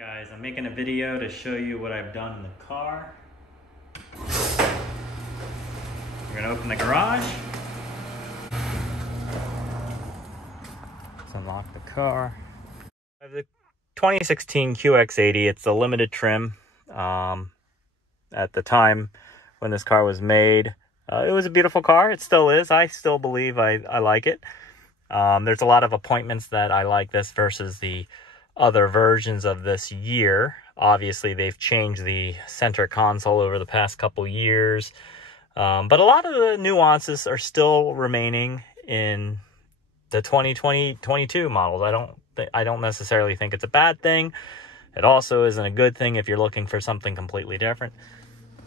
Guys, I'm making a video to show you what I've done in the car. We're gonna open the garage. Let's unlock the car. I have the 2016 QX80. It's a limited trim. At the time when this car was made, it was a beautiful car. It still is. I still believe I like it. There's a lot of appointments that I like this versus the other versions of this year. Obviously, they've changed the center console over the past couple years. But a lot of the nuances are still remaining in the 2022 models. I don't necessarily think it's a bad thing. It also isn't a good thing if you're looking for something completely different.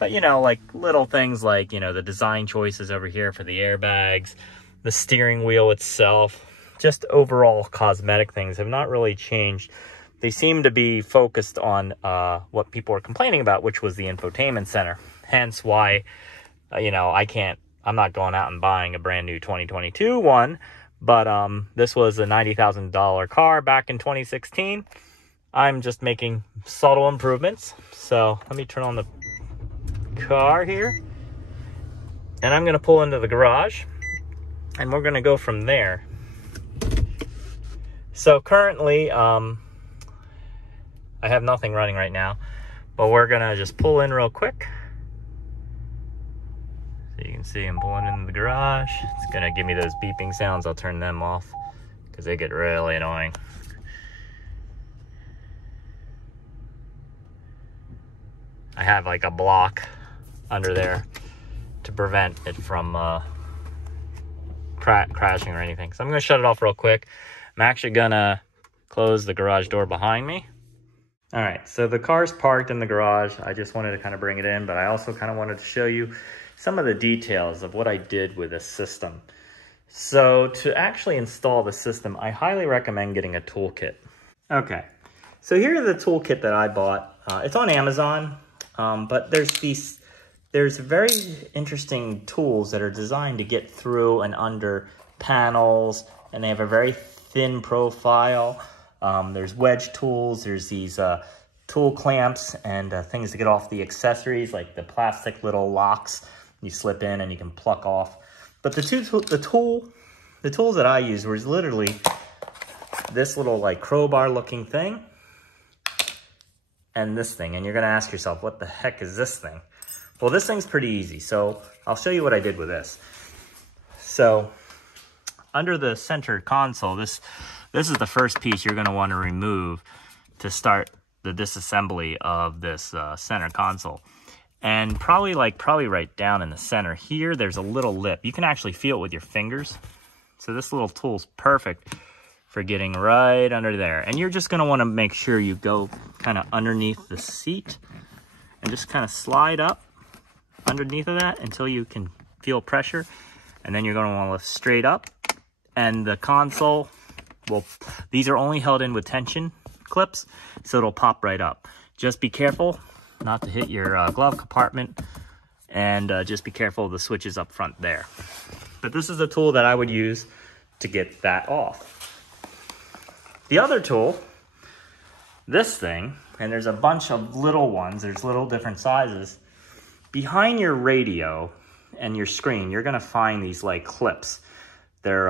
But, you know, like little things like, you know, the design choices over here for the airbags, the steering wheel itself, just overall cosmetic things have not really changed. They seem to be focused on what people are complaining about, which was the infotainment center. Hence why, you know, I'm not going out and buying a brand new 2022 one, but this was a $90,000 car back in 2016. I'm just making subtle improvements. So let me turn on the car here, and I'm going to pull into the garage, and we're going to go from there. So currently, I have nothing running right now, but we're going to just pull in real quick. So you can see I'm pulling into the garage. It's going to give me those beeping sounds. I'll turn them off because they get really annoying. I have like a block under there to prevent it from crashing or anything. So I'm going to shut it off real quick. I'm actually going to close the garage door behind me. All right, so the car's parked in the garage. I just wanted to kind of bring it in, but I also kind of wanted to show you some of the details of what I did with this system. So to actually install the system, I highly recommend getting a toolkit. Okay, so here are the toolkit that I bought. It's on Amazon, but there's very interesting tools that are designed to get through and under panels, and they have a very thin profile. There's wedge tools, there's these tool clamps and things to get off the accessories, like the plastic little locks you slip in and you can pluck off. But the tools that I used was literally this little like crowbar looking thing and this thing. And you're gonna ask yourself, what the heck is this thing? Well, this thing's pretty easy. So I'll show you what I did with this. So under the center console, this is the first piece you're going to want to remove to start the disassembly of this center console. And probably right down in the center here, there's a little lip. You can actually feel it with your fingers. So this little tool's perfect for getting right under there. And you're just going to want to make sure you go kind of underneath the seat and just kind of slide up underneath of that until you can feel pressure. And then you're going to want to lift straight up. And the console, well, these are only held in with tension clips, so it'll pop right up. Just be careful not to hit your glove compartment, and just be careful of the switches up front there. But this is a tool that I would use to get that off. The other tool, this thing, and there's a bunch of little ones, there's little different sizes. Behind your radio and your screen, you're gonna find these like clips. They're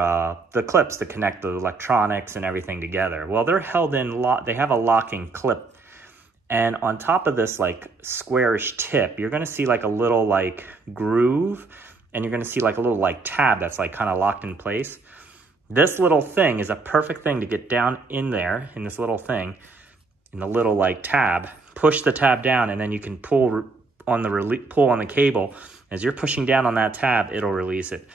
the clips that connect the electronics and everything together. Well, they're held in, they have a locking clip. And on top of this like squarish tip, you're gonna see like a little like groove, and you're gonna see like a little like tab that's like kind of locked in place. This little thing is a perfect thing to get down in there, in this little thing, in the little like tab. Push the tab down, and then you can pull on the cable. As you're pushing down on that tab, it'll release it.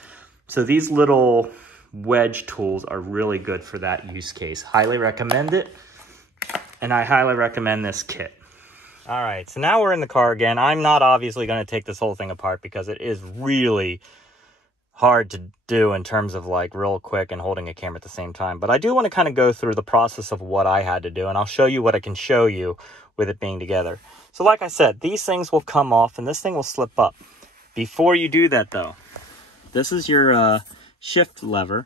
So these little wedge tools are really good for that use case. Highly recommend it, and I highly recommend this kit. All right, so now we're in the car again. I'm not obviously going to take this whole thing apart because it is really hard to do in terms of like real quick and holding a camera at the same time. But I do want to kind of go through the process of what I had to do, and I'll show you what I can show you with it being together. So like I said, these things will come off and this thing will slip up. Before you do that though, this is your shift lever,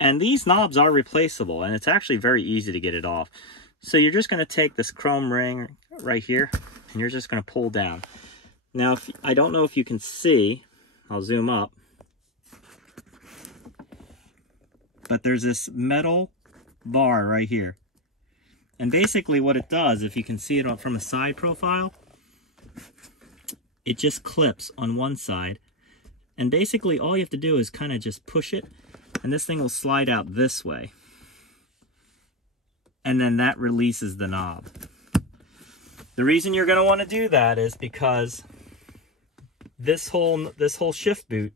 and these knobs are replaceable, and it's actually very easy to get it off. So you're just going to take this chrome ring right here, and you're just going to pull down. Now, I don't know if you can see, I'll zoom up, but there's this metal bar right here. And basically what it does, if you can see it from a side profile, it just clips on one side. And basically all you have to do is kind of just push it, and this thing will slide out this way. And then that releases the knob. The reason you're going to want to do that is because this whole shift boot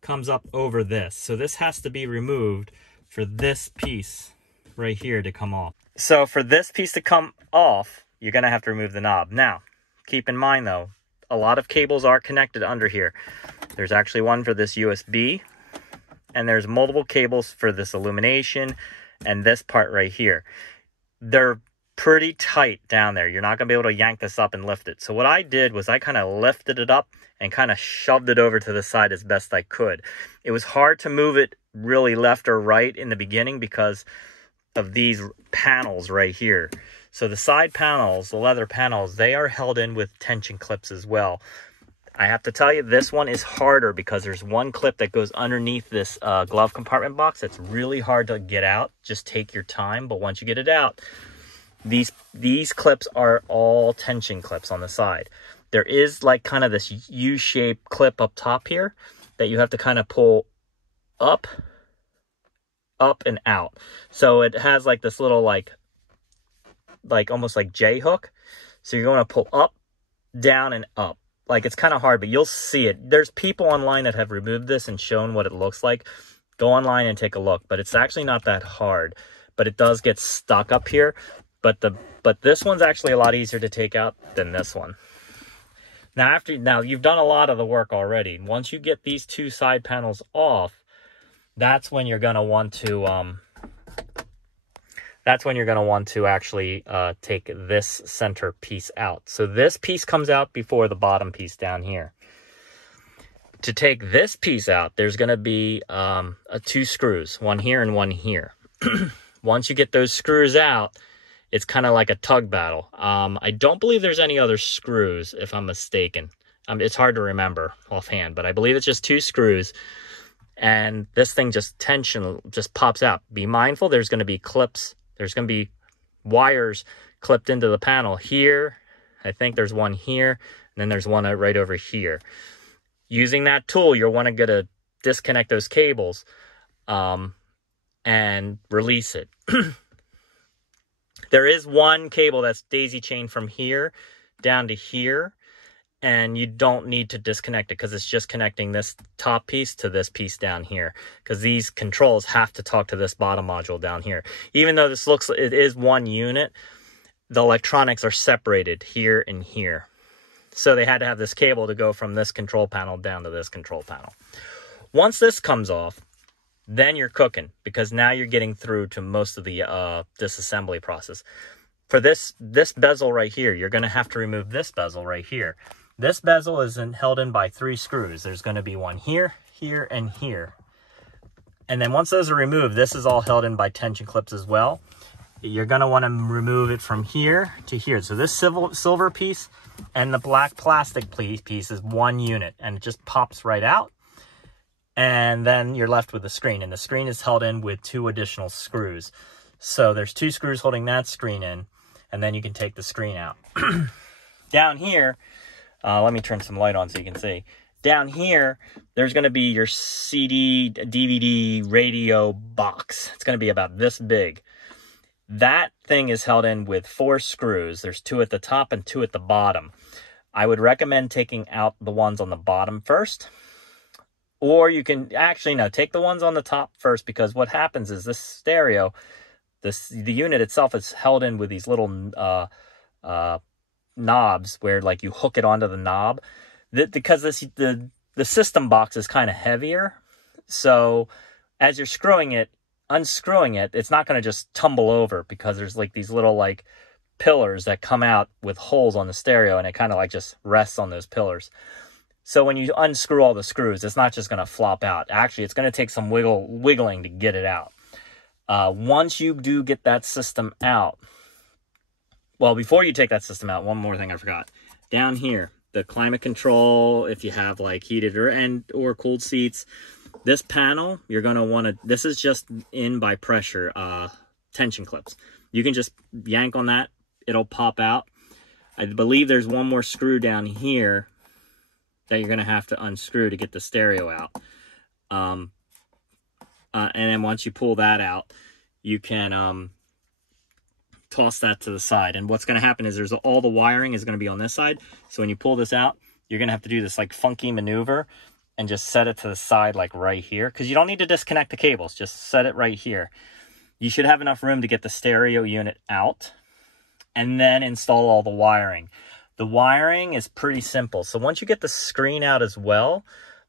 comes up over this. So this has to be removed for this piece right here to come off. So for this piece to come off, you're going to have to remove the knob. Now, keep in mind though, a lot of cables are connected under here. There's actually one for this USB, and there's multiple cables for this illumination and this part right here. They're pretty tight down there. You're not going to be able to yank this up and lift it. So what I did was I kind of lifted it up and kind of shoved it over to the side as best I could. It was hard to move it really left or right in the beginning because of these panels right here. So the side panels, the leather panels, they are held in with tension clips as well. I have to tell you, this one is harder because there's one clip that goes underneath this glove compartment box that's really hard to get out. Just take your time, but once you get it out, these clips are all tension clips on the side. There is like kind of this U-shaped clip up top here that you have to kind of pull up and out. So it has like this little like almost like J hook. So you're going to pull up, down, and up. Like, it's kind of hard, but you'll see it. There's people online that have removed this and shown what it looks like. Go online and take a look, but it's actually not that hard. But it does get stuck up here. But this one's actually a lot easier to take out than this one. Now you've done a lot of the work already. Once you get these two side panels off, that's when you're going to want to actually take this center piece out. So this piece comes out before the bottom piece down here. To take this piece out, there's going to be two screws, one here and one here. Once you get those screws out, it's kind of like a tug battle. I don't believe there's any other screws, if I'm mistaken. It's hard to remember offhand, but I believe it's just two screws. And this thing just pops out. Be mindful, there's going to be clips. There's going to be wires clipped into the panel here. I think there's one here, and then there's one right over here. Using that tool, you'll want to disconnect those cables and release it. There is one cable that's daisy chained from here down to here, and you don't need to disconnect it because it's just connecting this top piece to this piece down here, because these controls have to talk to this bottom module down here. Even though it is one unit, the electronics are separated here and here. So they had to have this cable to go from this control panel down to this control panel. Once this comes off, then you're cooking, because now you're getting through to most of the disassembly process. For this bezel right here, you're going to have to remove this bezel right here. This bezel is held in by 3 screws. There's going to be one here, here, and here. And then once those are removed, this is all held in by tension clips as well. You're going to want to remove it from here to here. So this silver piece and the black plastic piece is one unit, and it just pops right out. And then you're left with the screen, and the screen is held in with 2 additional screws. So there's 2 screws holding that screen in, and then you can take the screen out. Down here, let me turn some light on so you can see. Down here, there's going to be your CD, DVD, radio box. It's going to be about this big. That thing is held in with 4 screws. There's 2 at the top and 2 at the bottom. I would recommend taking out the ones on the bottom first. Or you can actually, no, take the ones on the top first, because what happens is this stereo, the unit itself is held in with these little knobs where like you hook it onto the knob. Because the system box is kind of heavier. So as you're unscrewing it, it's not going to just tumble over, because there's like these little like pillars that come out with holes on the stereo, and it kind of like just rests on those pillars. So when you unscrew all the screws, it's not just going to flop out. Actually, it's going to take some wiggling to get it out. Once you do get that system out, well, before you take that system out, one more thing I forgot. Down here, the climate control, if you have like heated or cooled seats, this panel, you're going to want to, this is just in by pressure tension clips. You can just yank on that, it'll pop out. I believe there's one more screw down here that you're going to have to unscrew to get the stereo out. And then once you pull that out, you can toss that to the side. And what's going to happen is all the wiring is going to be on this side. So when you pull this out, you're going to have to do this like funky maneuver and just set it to the side like right here. Because you don't need to disconnect the cables. Just set it right here. You should have enough room to get the stereo unit out and then install all the wiring. The wiring is pretty simple. So once you get the screen out as well,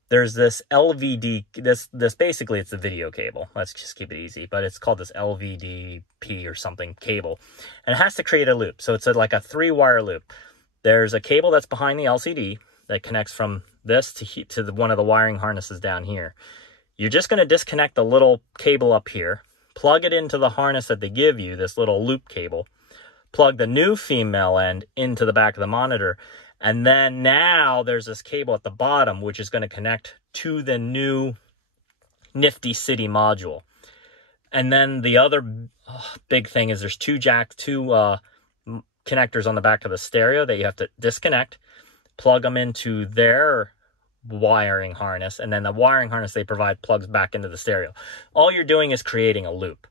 there's this LVD, this basically it's the video cable. Let's just keep it easy, but it's called this LVDP or something cable. And it has to create a loop. So it's like a 3-wire loop. There's a cable that's behind the LCD that connects from this to one of the wiring harnesses down here. You're just going to disconnect the little cable up here, plug it into the harness that they give you, this little loop cable, plug the new female end into the back of the monitor, and then now there's this cable at the bottom which is going to connect to the new Nifty City module. And then the other big thing is there's two connectors on the back of the stereo that you have to disconnect, plug them into their wiring harness, and then the wiring harness they provide plugs back into the stereo. All you're doing is creating a loop.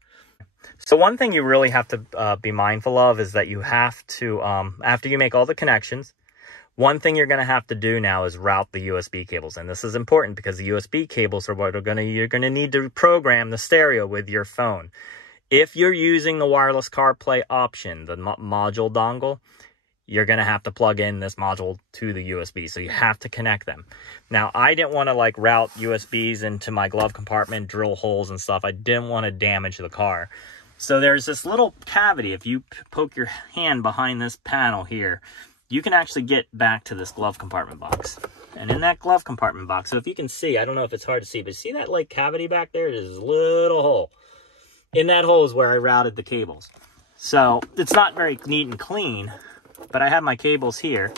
So one thing you really have to be mindful of is that you have to, after you make all the connections, one thing you're going to have to do now is route the USB cables. And this is important because the USB cables are what you're going to need to program the stereo with your phone. If you're using the wireless CarPlay option, the module dongle, you're going to have to plug in this module to the USB. So you have to connect them. Now, I didn't want to like route USBs into my glove compartment, drill holes and stuff. I didn't want to damage the car. So there's this little cavity. If you poke your hand behind this panel here, you can actually get back to this glove compartment box. And in that glove compartment box, so if you can see, I don't know if it's hard to see, but see that like cavity back there? There's a little hole. In that hole is where I routed the cables. So it's not very neat and clean, but I have my cables here.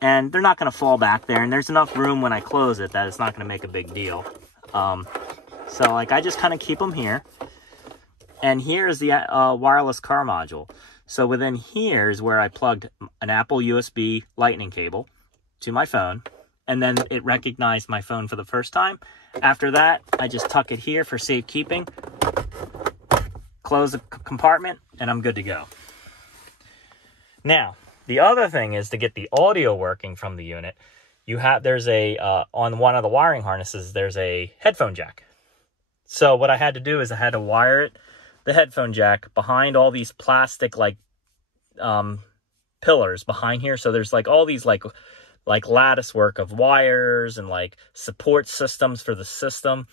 And they're not going to fall back there. And there's enough room when I close it that it's not going to make a big deal. So like I just kind of keep them here. And here is the wireless car module. So within here is where I plugged an Apple USB lightning cable to my phone. And then it recognized my phone for the first time. After that, I just tuck it here for safekeeping. Close the compartment, and I'm good to go. Now, the other thing is to get the audio working from the unit. There's on one of the wiring harnesses, there's a headphone jack. So what I had to do is I had to wire the headphone jack behind all these plastic like pillars behind here. So there's like all these like lattice work of wires and like support systems for the system.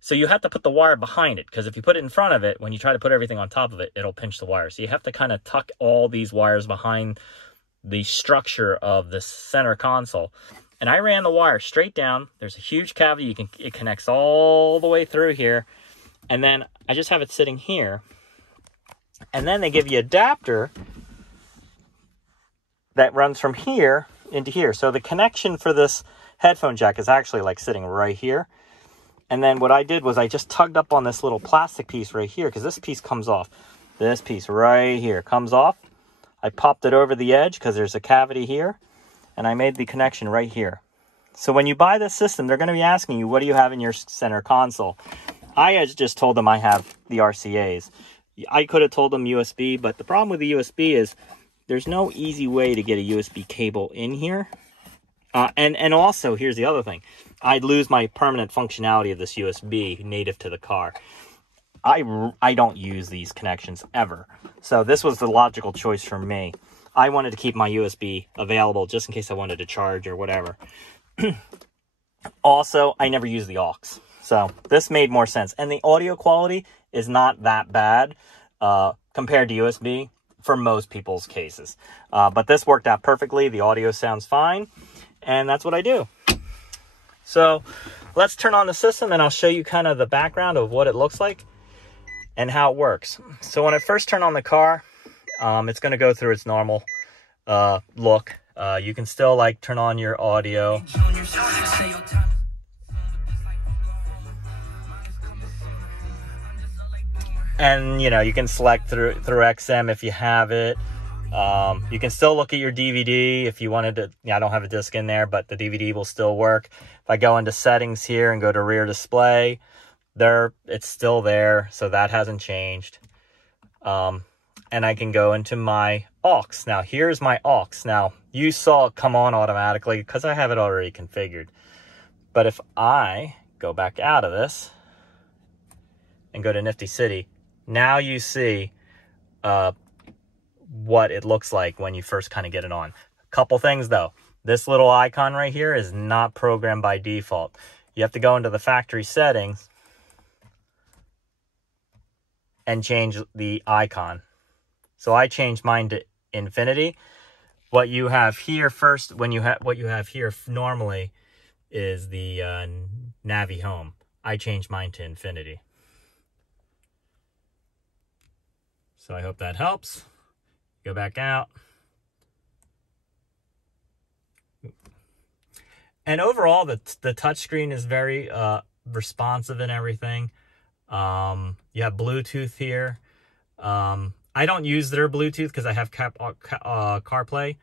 So you have to put the wire behind it, because if you put it in front of it, when you try to put everything on top of it, it'll pinch the wire. So you have to kind of tuck all these wires behind the structure of the center console. And I ran the wire straight down. There's a huge cavity. It connects all the way through here. And then I just have it sitting here. And then they give you an adapter that runs from here into here. So the connection for this headphone jack is actually like sitting right here. And then what I did was I just tugged up on this little plastic piece right here, because this piece comes off. This piece right here comes off. I popped it over the edge because there's a cavity here. And I made the connection right here. So when you buy this system, they're going to be asking you, what do you have in your center console? I just told them I have the RCAs. I could have told them USB, but the problem with the USB is there's no easy way to get a USB cable in here. And also, here's the other thing. I'd lose my permanent functionality of this USB native to the car. I don't use these connections ever. So this was the logical choice for me. I wanted to keep my USB available just in case I wanted to charge or whatever. Also, I never use the aux. So this made more sense. And the audio quality is not that bad compared to USB for most people's cases. But this worked out perfectly. The audio sounds fine. And that's what I do. So let's turn on the system and I'll show you kind of the background of what it looks like. and how it works. So when I first turn on the car, it's going to go through its normal look. You can still like turn on your audio. And you know, you can select through XM if you have it. You can still look at your DVD if you wanted to. Yeah, I don't have a disc in there, but the DVD will still work. If I go into settings here and go to rear display, it's still there, so that hasn't changed. And I can go into my aux. Now here's my aux. Now you saw it come on automatically because I have it already configured. But if I go back out of this and go to Nifty City, now you see what it looks like when you first kind of get it on. Couple things though. This little icon right here is not programmed by default. You have to go into the factory settings and change the icon. So I changed mine to Infiniti. What you have here first, what you have here normally is the Navi Home. I changed mine to Infiniti. So I hope that helps. Go back out. And overall, the touchscreen is very responsive and everything. You have Bluetooth here. I don't use their Bluetooth because I have CarPlay.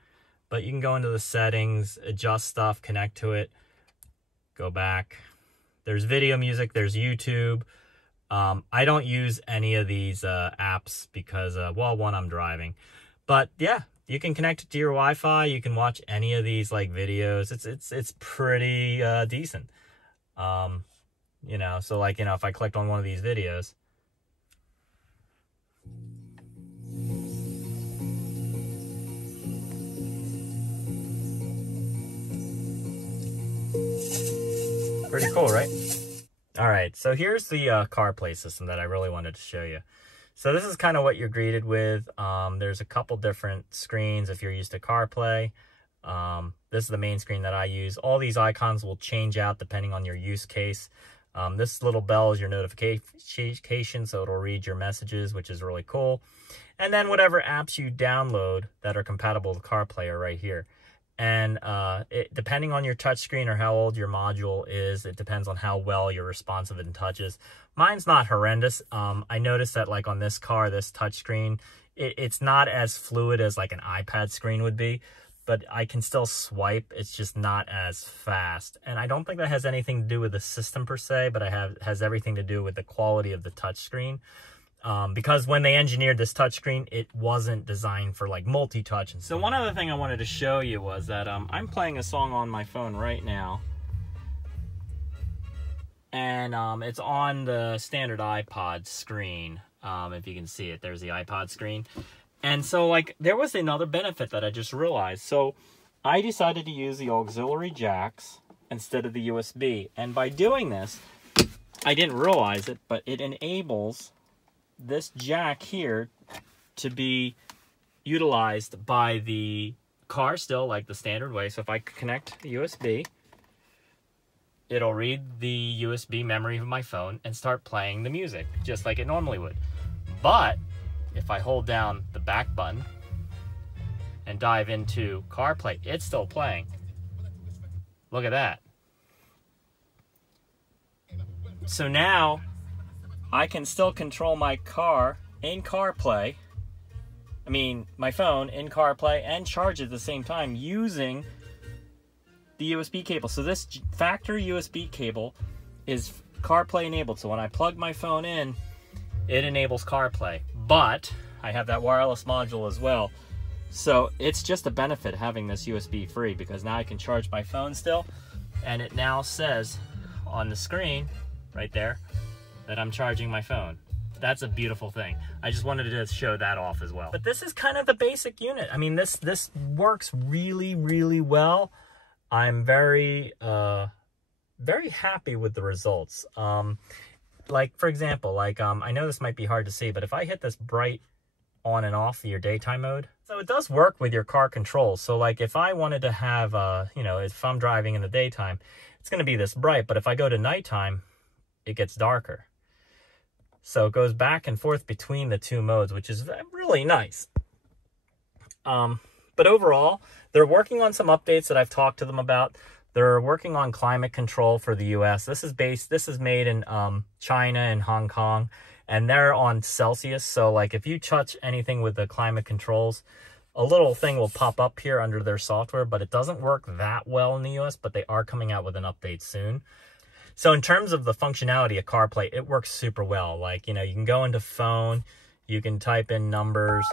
But you can go into the settings, adjust stuff, connect to it, go back. There's video music, there's YouTube. I don't use any of these apps because, well, one, I'm driving. But yeah, you can connect it to your Wi-Fi. You can watch any of these like videos. It's pretty decent. You know, so like, you know, if I clicked on one of these videos, pretty cool, right? All right, so here's the CarPlay system that I really wanted to show you. So this is kind of what you're greeted with. There's a couple different screens if you're used to CarPlay. This is the main screen that I use. All these icons will change out depending on your use case. This little bell is your notification, so it'll read your messages, which is really cool. And then whatever apps you download that are compatible with CarPlay are right here. And depending on your touchscreen or how old your module is, it depends on how well you're responsive in touches. Mine's not horrendous. I noticed that like on this car, this touchscreen, it's not as fluid as like an iPad screen would be, but I can still swipe. It's just not as fast. And I don't think that has anything to do with the system per se, but it has everything to do with the quality of the touchscreen. Because when they engineered this touchscreen, it wasn't designed for like multi-touch. So one other thing I wanted to show you was that I'm playing a song on my phone right now. And it's on the standard iPod screen. If you can see it, there's the iPod screen. And so like there was another benefit that I just realized. So I decided to use the auxiliary jacks instead of the USB. And by doing this, I didn't realize it, but it enables this jack here to be utilized by the car still like the standard way. So if I connect the USB, it'll read the USB memory of my phone and start playing the music just like it normally would. But if I hold down the back button and dive into CarPlay, it's still playing. Look at that. So now I can still control my car in CarPlay, my phone in CarPlay, and charge it at the same time using the USB cable. So this factory USB cable is CarPlay enabled. So when I plug my phone in, it enables CarPlay. But I have that wireless module as well. So it's just a benefit having this USB free, because now I can charge my phone still, and it now says on the screen right there that I'm charging my phone. That's a beautiful thing. I just wanted to show that off as well. But this is kind of the basic unit. I mean, this works really, really well. I'm very, very happy with the results. Like, for example, like, I know this might be hard to see, but if I hit this bright on and off your daytime mode, so it does work with your car controls. So like if I wanted to have, you know, if I'm driving in the daytime, it's going to be this bright, but if I go to nighttime, it gets darker. So it goes back and forth between the two modes, which is really nice. But overall, they're working on some updates that I've talked to them about. They're working on climate control for the US. This is made in China and Hong Kong, and they're on Celsius. So like if you touch anything with the climate controls, a little thing will pop up here under their software, but it doesn't work that well in the US, but they are coming out with an update soon. So in terms of the functionality of CarPlay, it works super well. Like, you know, you can go into phone, you can type in numbers,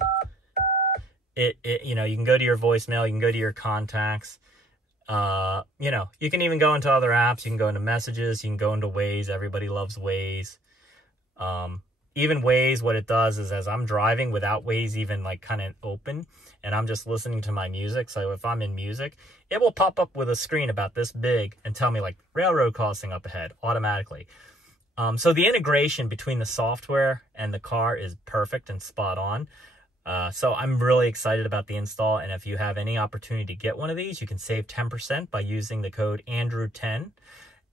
you know, you can go to your voicemail, you can go to your contacts, you know, you can even go into other apps, you can go into messages, you can go into Waze. Everybody loves Waze. Even Waze, what it does is as I'm driving without Waze even like kind of open, and I'm just listening to my music. So if I'm in music, it will pop up with a screen about this big and tell me like railroad crossing up ahead automatically. So the integration between the software and the car is perfect and spot on. So I'm really excited about the install. And if you have any opportunity to get one of these, you can save 10% by using the code Andrew10.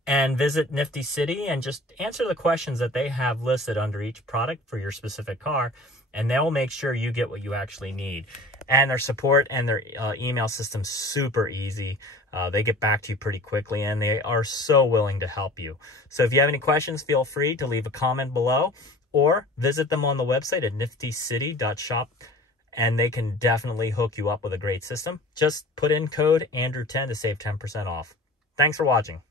And visit Nifty City and just answer the questions that they have listed under each product for your specific car, and they'll make sure you get what you actually need. And their support and their email system's super easy. They get back to you pretty quickly, and they are so willing to help you. So if you have any questions, feel free to leave a comment below or visit them on the website at niftycity.shop, and they can definitely hook you up with a great system. Just put in code Andrew10 to save 10% off. Thanks for watching.